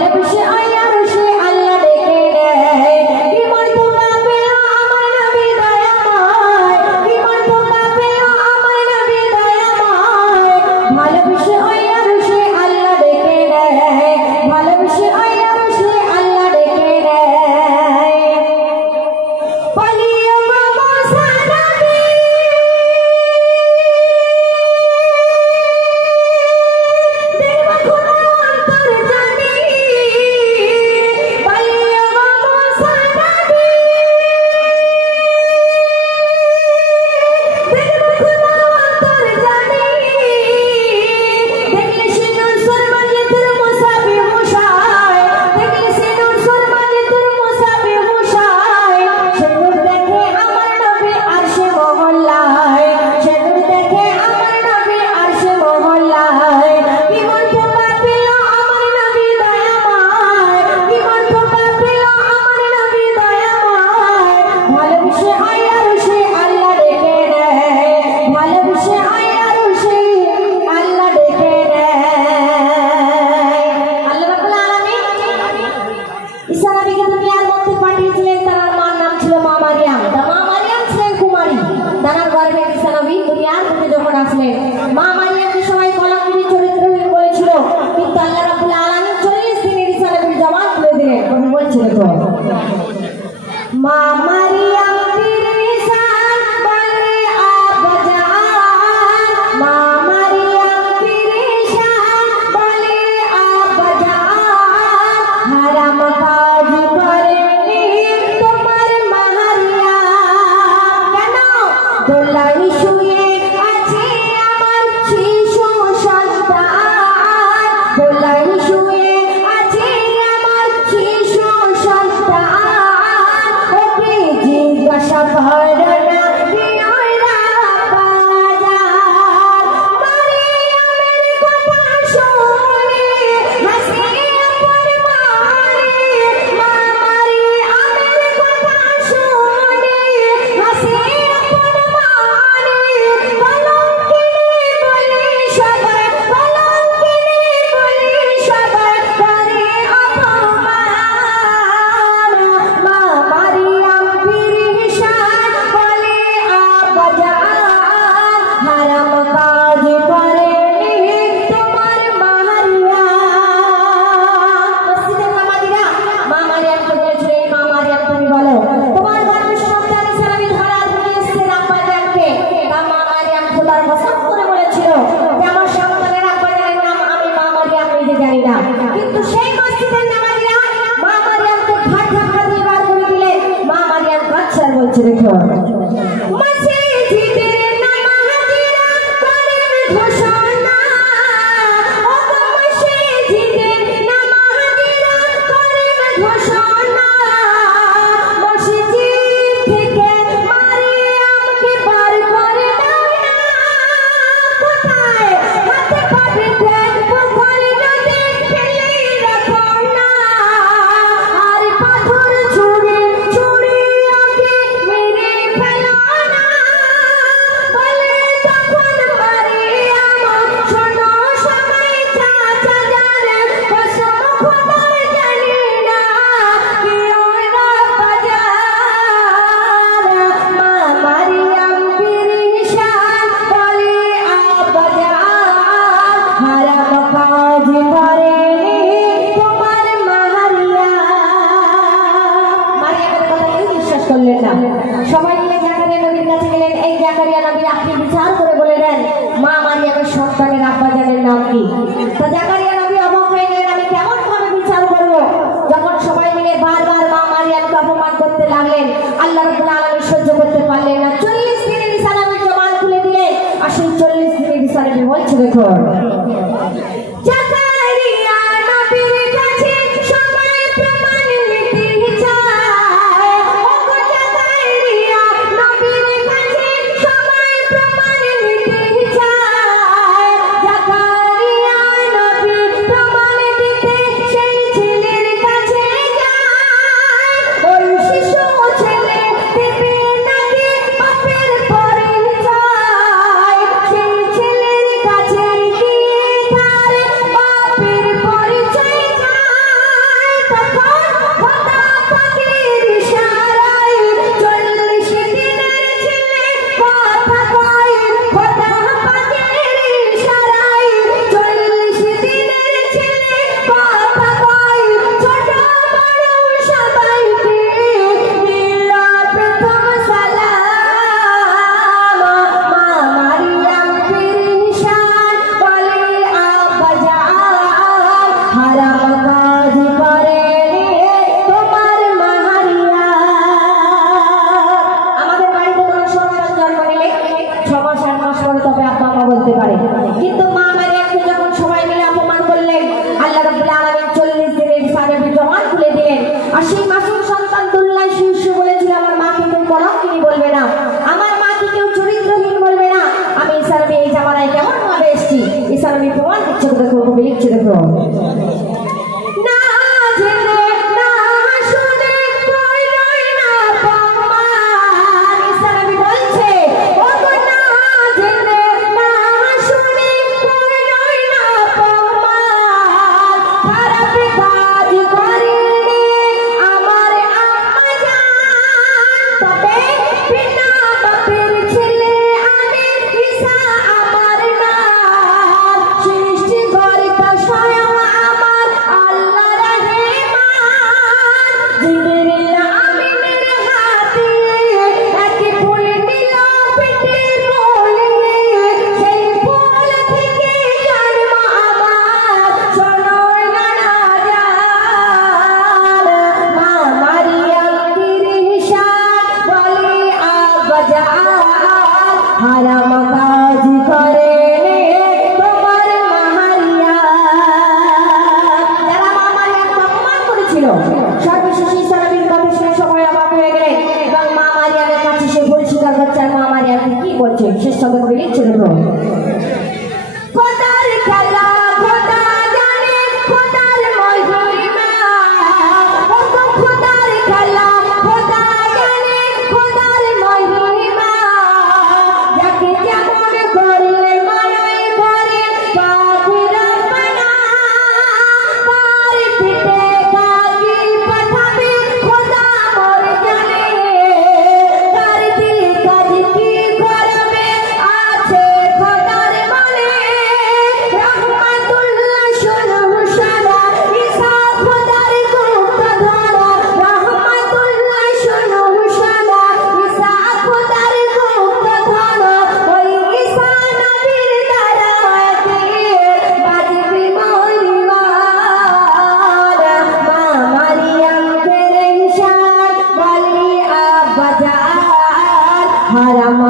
ভালোবেসে আয়ার সে আল্লাহ ডেকে নেয় কি মর্তবা পেল আমার নবী দয়াময় কি মর্তবা পেল আমার নবী দয়াময় ভালোবেসে আয়ার সে আল্লাহ ডেকে নেয় ভালোবেসে আয়ার সে আল্লাহ ডেকে নেয় পালিয়ে বাবা সারাবি Bye. ছিল। সর্বশেষ ঈসা নবীর কথা শুনে সবাই অবাক হয়ে গেলেন এবং মা মারিয়ামের কাছে সে ভুল স্বীকার করছে। আর মা মারিয়ামকে কি বলছে শেষ শব্দ কবি লিখছিল খোদার খেলা খোদা জানে খোদার মহিমা, খোদার খেলা খোদা জানে খোদার মহিমা, যাকে যেমন করলে মানাই করে পাখি রব্বানা, তার পিঠে কাকি পাঠাবে খোদা মোর জানে, তার দিল কাজ কি করবে আছে খোদার মনে, রহমাতুল্লাহ শুনু সারা ঈসা খোদার গুপ্ত ধরা, রহমাতুল্লাহ শুনু সারা ঈসা খোদার গুপ্ত ধরা, ওই ঈসা নবীর দরবারে বাজবে মরিমার, মা মারিয়াম তেরে ইশান বলি আবাজার হারাম